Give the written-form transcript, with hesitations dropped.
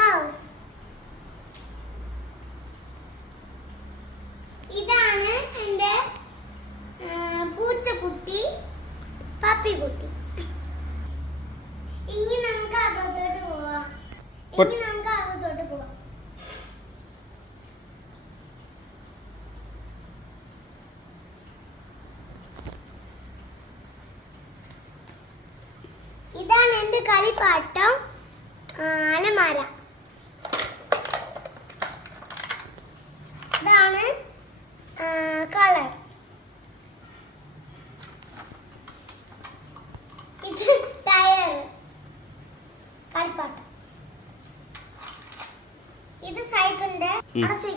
house. ഇതാണ് എൻ്റെ പൂച്ചക്കുട്ടി പപ്പിക്കുട്ടി. ഇനി നമുക്ക് അകത്തോട്ട് പോവാം. ഇതാണ് എൻ്റെ കളിപ്പാട്ടം അലമാര. ഇതാണ് കളർ. ഇത് ടയർ കളിപ്പാട്ടം. ഇത് സൈക്കിളിന്റെ അടച്ചു